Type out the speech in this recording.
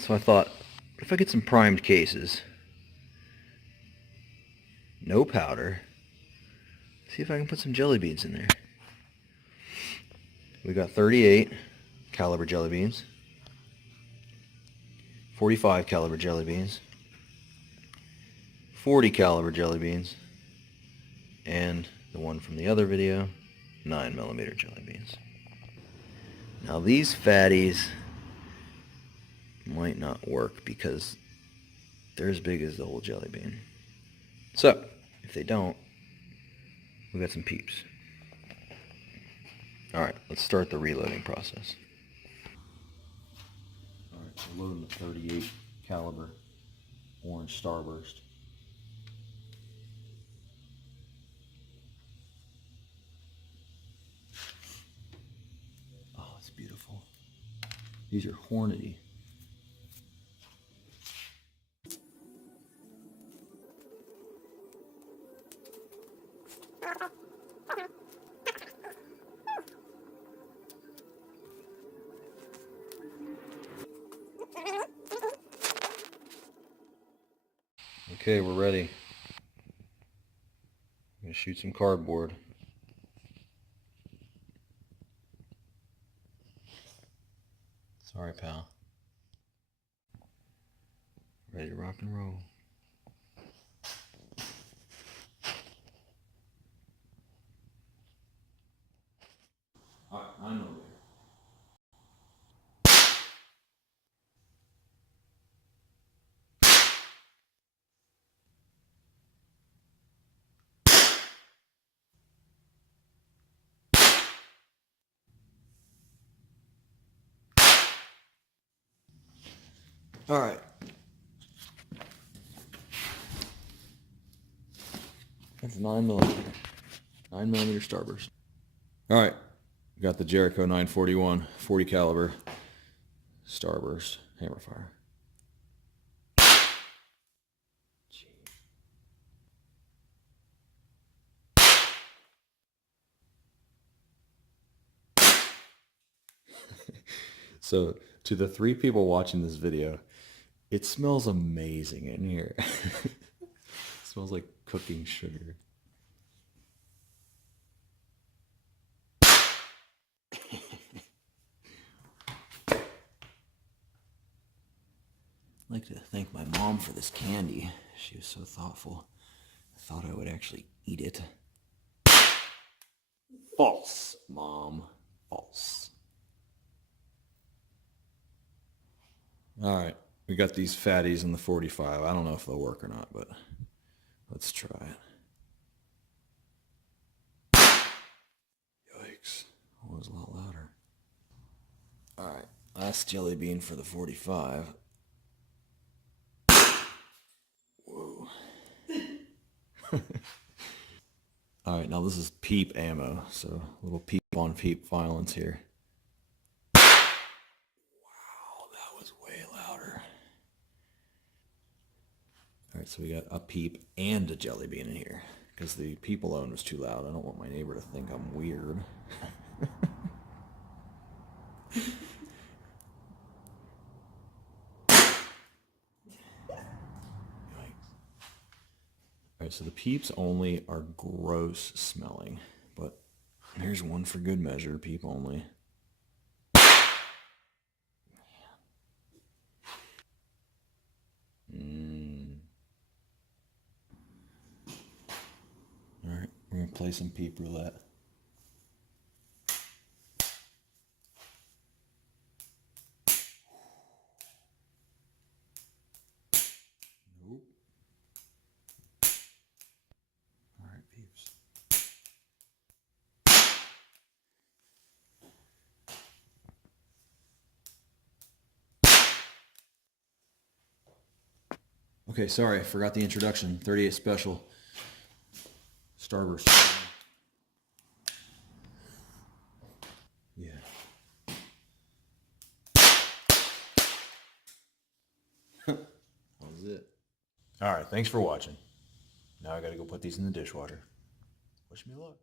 So I thought, what if I get some primed cases? No powder. See if I can put some jelly beans in there. We got 38 caliber jelly beans, 45 caliber jelly beans, 40 caliber jelly beans, and the one from the other video, 9mm jelly beans. Now these fatties might not work because they're as big as the whole jelly bean. So, if they don't, we got some peeps. Alright, let's start the reloading process. Alright, so loading the 38 caliber orange Starburst. Oh, it's beautiful. These are Hornady. Okay, we're ready. I'm gonna shoot some cardboard. Sorry, pal. Ready to rock and roll. Alright, 9mm. Alright. That's 9mm. 9mm Starburst. Alright. We got the Jericho 941 40 caliber Starburst hammerfire. So, to the 3 people watching this video, it smells amazing in here. It smells like cooking sugar. I'd like to thank my mom for this candy. She was so thoughtful. I thought I would actually eat it. False, Mom. False. Alright, we got these fatties in the 45. I don't know if they'll work or not, but let's try it. Yikes. That was a lot louder. Alright, last jelly bean for the 45. Whoa. Alright, now this is peep ammo, so a little peep on peep violence here. Wow, that was way louder. Alright, so we got a peep and a jelly bean in here, because the peep alone was too loud. I don't want my neighbor to think I'm weird. Alright, so the peeps only are gross smelling, but here's one for good measure, peep only. Alright, we're going to play some peep roulette. Nope. Alright, peeps. Okay, sorry, I forgot the introduction. 38 Special Starburst. Yeah. That was it. Alright, thanks for watching. Now I gotta go put these in the dishwasher. Wish me luck.